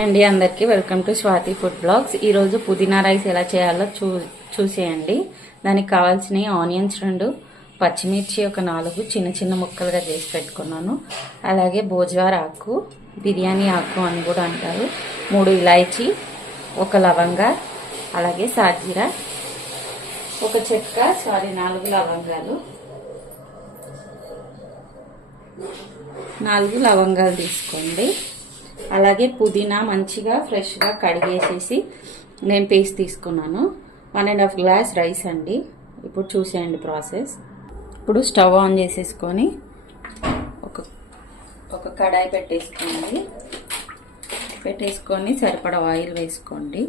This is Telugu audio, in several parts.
హాయ్ అండి, అందరికీ welcome to Swathi food blogs. ఈరోజు పుదీనా రైస్ ఎలా చేయాలో చూసేయండి. దానికి కావాల్సిన ఆనియన్స్ 2, పచ్చిమిర్చి ఒక 4 చిన్న చిన్న ముక్కలుగా చేసి పెట్టుకున్నాను. అలాగే భోజ్వార్ ఆకు, బిర్యానీ ఆకు అని కూడా అంటారు, 3 ఇలాయచీ, 1 లవంగ, అలాగే సాజీరా, 1 చెక్క, 4 లవంగాలు, 4 లవంగాలు తీసుకోండి. అలాగే పుదీనా మంచిగా ఫ్రెష్గా కడిగేసేసి నేను పేస్ట్ తీసుకున్నాను. 1.5 గ్లాస్ రైస్ అండి. ఇప్పుడు చూసేయండి ప్రాసెస్. ఇప్పుడు స్టవ్ ఆన్ చేసేసుకొని ఒక కడాయి పెట్టేసుకొని సరిపడా ఆయిల్ వేసుకోండి.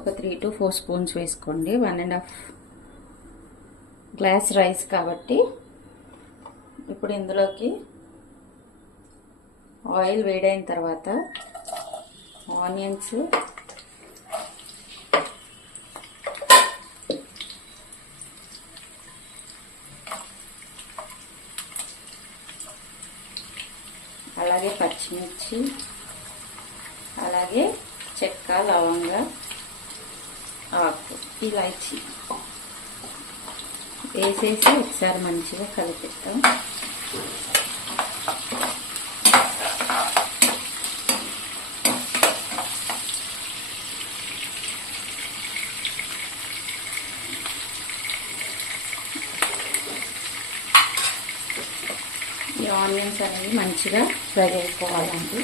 ఒక 3 to 4 స్పూన్స్ వేసుకోండి. 1.5 గ్లాస్ రైస్ కాబట్టి. ఇప్పుడు ఇందులోకి ఆయిల్ వేడైన తర్వాత ఆనియన్స్, అలాగే పచ్చిమిర్చి, అలాగే చెక్క, లవంగ, ఆకు, ఇలాచీ వేసేసి ఒకసారి మంచిగా కలిపిస్తాం. ఈ ఆనియన్స్ అనేవి మంచిగా ఫ్రై అయిపోవాలండి.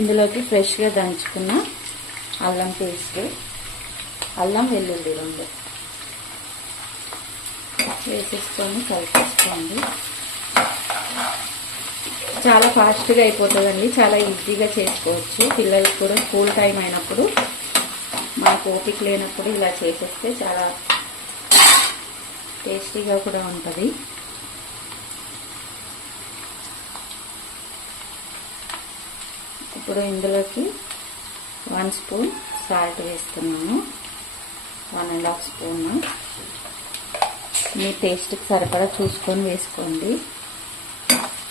ఇందులోకి ఫ్రెష్గా దంచుకున్న అల్లం పేస్ట్, అల్లం వెల్లుల్లి 2 వేసేసుకొని కలిపేసుకోండి. చాలా ఫాస్ట్గా అయిపోతుందండి, చాలా ఈజీగా చేసుకోవచ్చు. పిల్లలకు కూడా స్కూల్ టైం అయినప్పుడు, మనకు ఓపిక లేనప్పుడు ఇలా చేసేస్తే చాలా టేస్టీగా కూడా ఉంటుంది. ఇప్పుడు ఇందులోకి 1 స్పూన్ సాల్ట్ వేస్తున్నాను. 1.5 స్పూన్ మీ టేస్ట్కి సరిపడా చూసుకొని వేసుకోండి.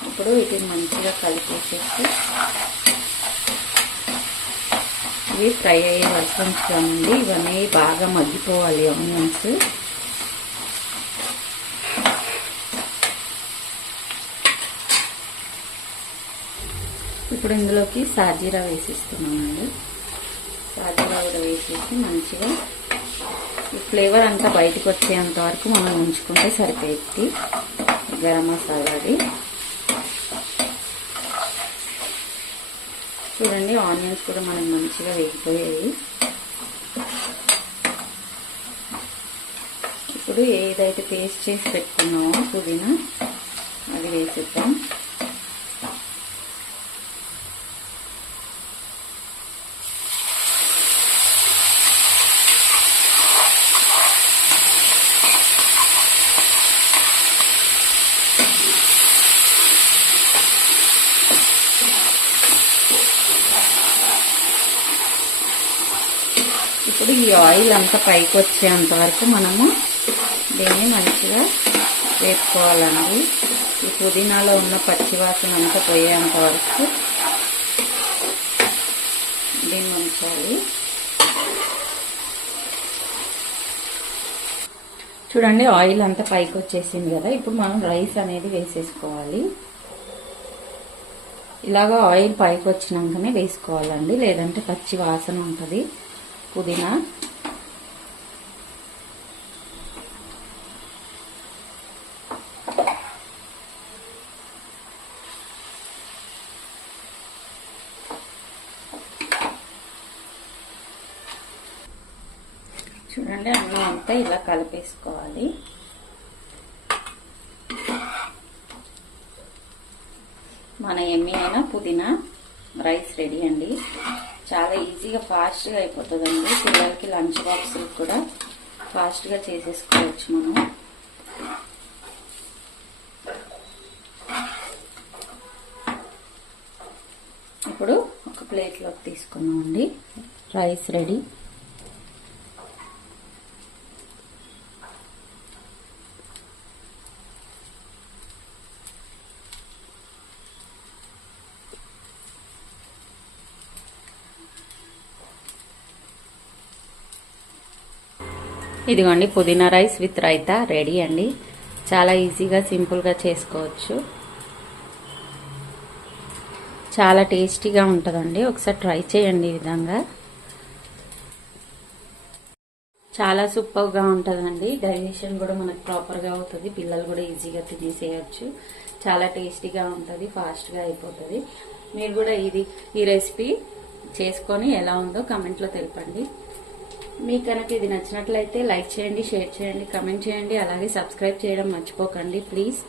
ఇప్పుడు వీటిని మంచిగా కలిపేసేసి ఇవి ఫ్రై అయ్యే వరకు ఉంచుతామండి. ఇవన్నీ బాగా మగ్గిపోవాలి ఆనియన్స్. ఇప్పుడు ఇందులోకి సాజీరా వేసిస్తున్నామండి. సాజీరా కూడా వేసేసి మంచిగా ఈ ఫ్లేవర్ అంతా బయటకు వచ్చేంత వరకు మనం ఉంచుకుంటే సరిపోయింది. గరం మసాలాది చూడండి, ఆనియన్స్ కూడా మనకి మంచిగా వేగిపోయాయి. ఇప్పుడు ఏదైతే పేస్ట్ చేసి పెట్టుకున్నామో పుదీనా, అది వేసేద్దాం. ఇప్పుడు ఈ ఆయిల్ అంతా పైకి వచ్చేంత వరకు మనము దీన్ని మంచిగా వేపుకోవాలండి. ఈ పుదీనాలో ఉన్న పచ్చివాసన అంతా పోయేంత వరకు దీన్ని ఉంచాలి. చూడండి, ఆయిల్ అంతా పైకి వచ్చేసింది కదా. ఇప్పుడు మనం రైస్ అనేది వేసేసుకోవాలి. ఇలాగా ఆయిల్ పైకి వచ్చినాకనే వేసుకోవాలండి, లేదంటే పచ్చి వాసన ఉంటుంది పుదీనా. చూడండి, అన్నం అంతా ఇలా కలిపేసుకోవాలి. మన ఎమ్మి అయినా పుదీనా రైస్ రెడీ అండి. చాలా ఈజీగా ఫాస్ట్గా అయిపోతుందండి. పిల్లలకి లంచ్ బాక్స్ కూడా ఫాస్ట్గా చేసేసుకోవచ్చు మనం. ఇప్పుడు ఒక ప్లేట్లోకి తీసుకున్నామండి. Rice ready. ఇదిగోండి పుదీనా రైస్ విత్ రైతా రెడీ అండి. చాలా ఈజీగా సింపుల్గా చేసుకోవచ్చు. చాలా టేస్టీగా ఉంటుందండి. ఒకసారి ట్రై చేయండి ఈ విధంగా. చాలా సూపర్గా ఉంటుందండి. డైజెషన్ కూడా మనకు ప్రాపర్గా అవుతుంది. పిల్లలు కూడా ఈజీగా తినేసేయచ్చు. చాలా టేస్టీగా ఉంటుంది. ఫాస్ట్గా అయిపోతుంది. మీరు కూడా ఈ రెసిపీ చేసుకొని ఎలా ఉందో కమెంట్లో తెలపండి. మీకు కనుక ఇది నచ్చినట్లయితే లైక్ చేయండి, షేర్ చేయండి, కమెంట్ చేయండి. అలాగే సబ్స్క్రైబ్ చేయడం మర్చిపోకండి please.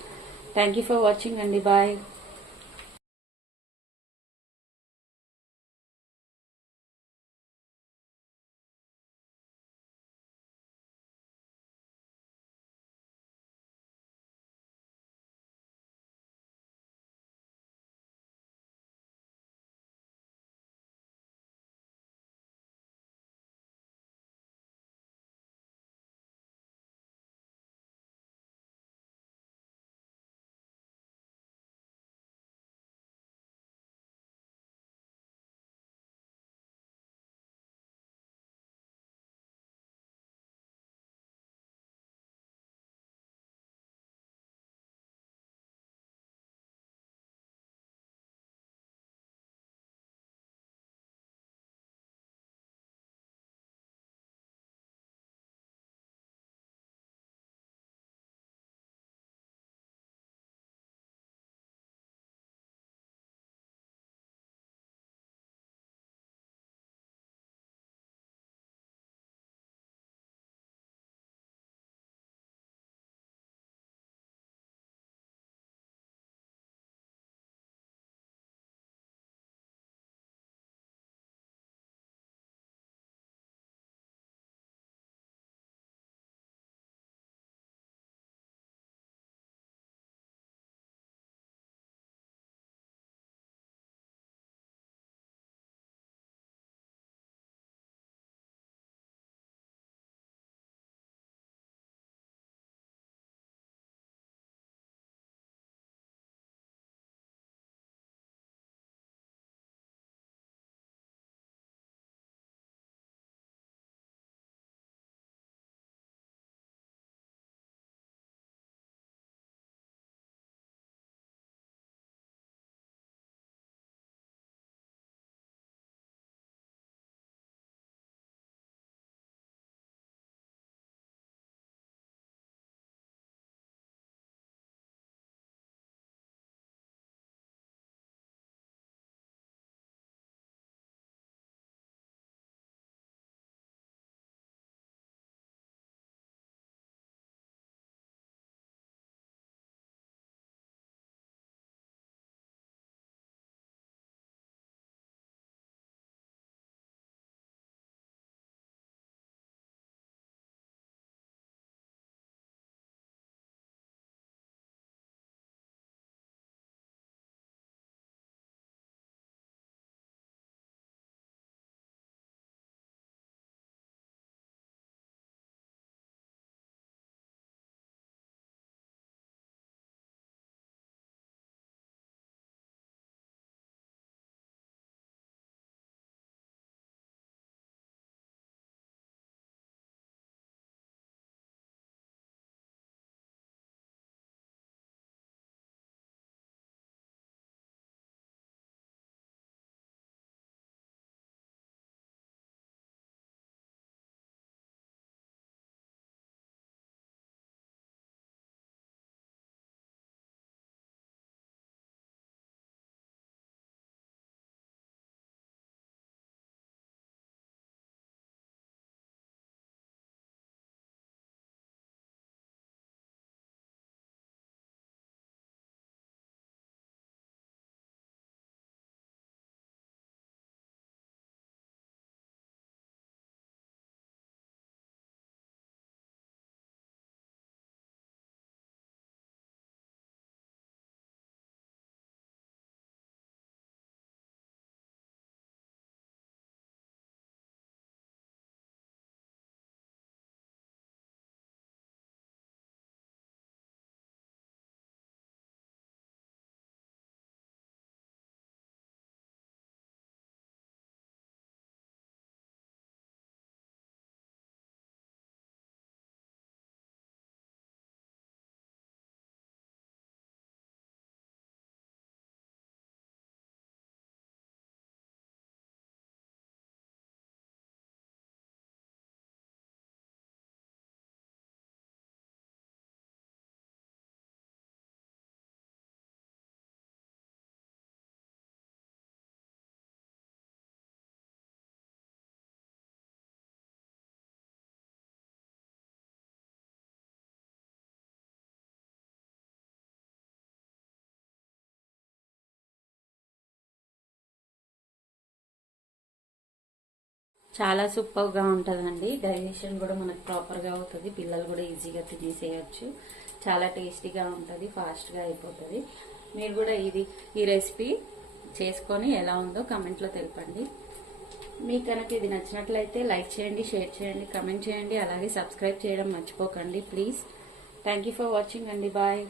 Thank you for watching అండి. బాయ్. చాలా సూపర్గా ఉంటుందండి. డైజెషన్ కూడా మనకు ప్రాపర్గా అవుతుంది. పిల్లలు కూడా ఈజీగా తినేసేయచ్చు. చాలా టేస్టీగా ఉంటుంది, ఫాస్ట్గా అయిపోతుంది. మీరు కూడా ఈ రెసిపీ చేసుకొని ఎలా ఉందో కమెంట్లో తెలపండి. మీకు కనుక ఇది నచ్చినట్లయితే లైక్ చేయండి, షేర్ చేయండి, కమెంట్ చేయండి. అలాగే సబ్స్క్రైబ్ చేయడం మర్చిపోకండి please. Thank you for watching అండి. బాయ్.